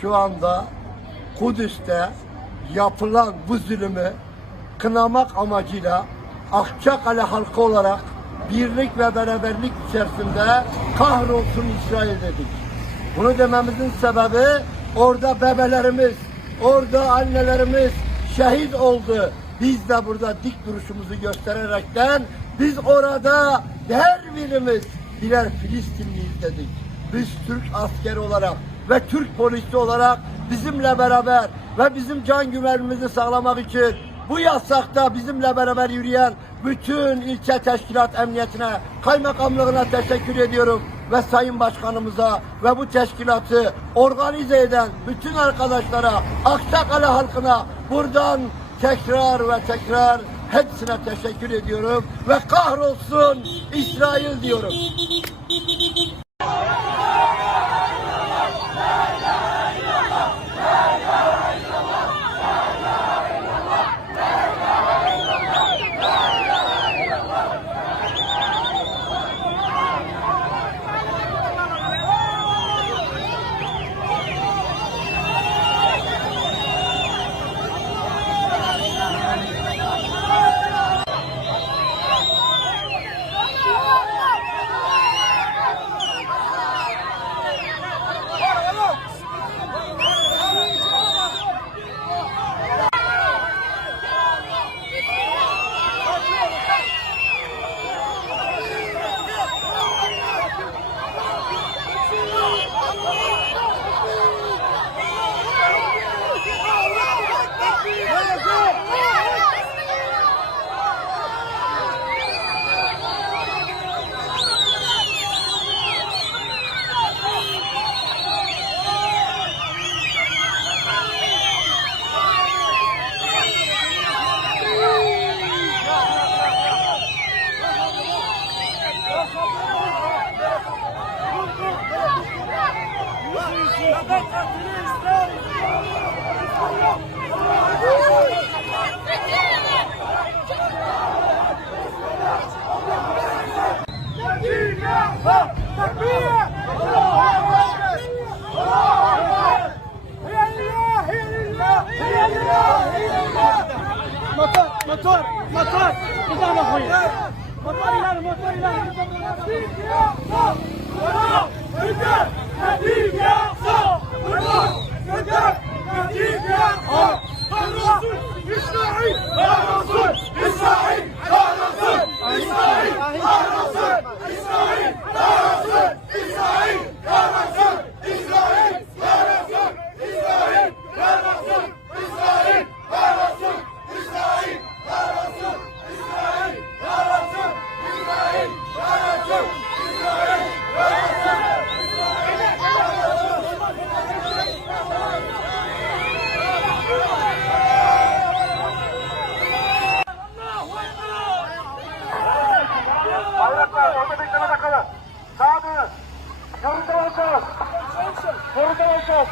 şu anda Kudüs'te yapılan bu zulümü kınamak amacıyla Akçakale halkı olarak birlik ve beraberlik içerisinde kahrolsun İsrail dedik. Bunu dememizin sebebi orada bebelerimiz, orada annelerimiz şehit oldu. Biz de burada dik duruşumuzu göstererekten biz orada her birimiz birer Filistinliyiz dedik. Biz Türk askeri olarak ve Türk polisi olarak bizimle beraber ve bizim can güvenliğimizi sağlamak için bu yasakta bizimle beraber yürüyen bütün ilçe teşkilat emniyetine, kaymakamlığına teşekkür ediyorum ve Sayın Başkanımıza ve bu teşkilatı organize eden bütün arkadaşlara, Akçakale halkına buradan tekrar ve tekrar hepsine teşekkür ediyorum ve kahrolsun İsrail diyorum. مطر مطر مطر قدام اخويا مطر يلا مطر يلا نتيجه نتيجه Bayraklar Fuerte aplausos. Fuerte aplausos.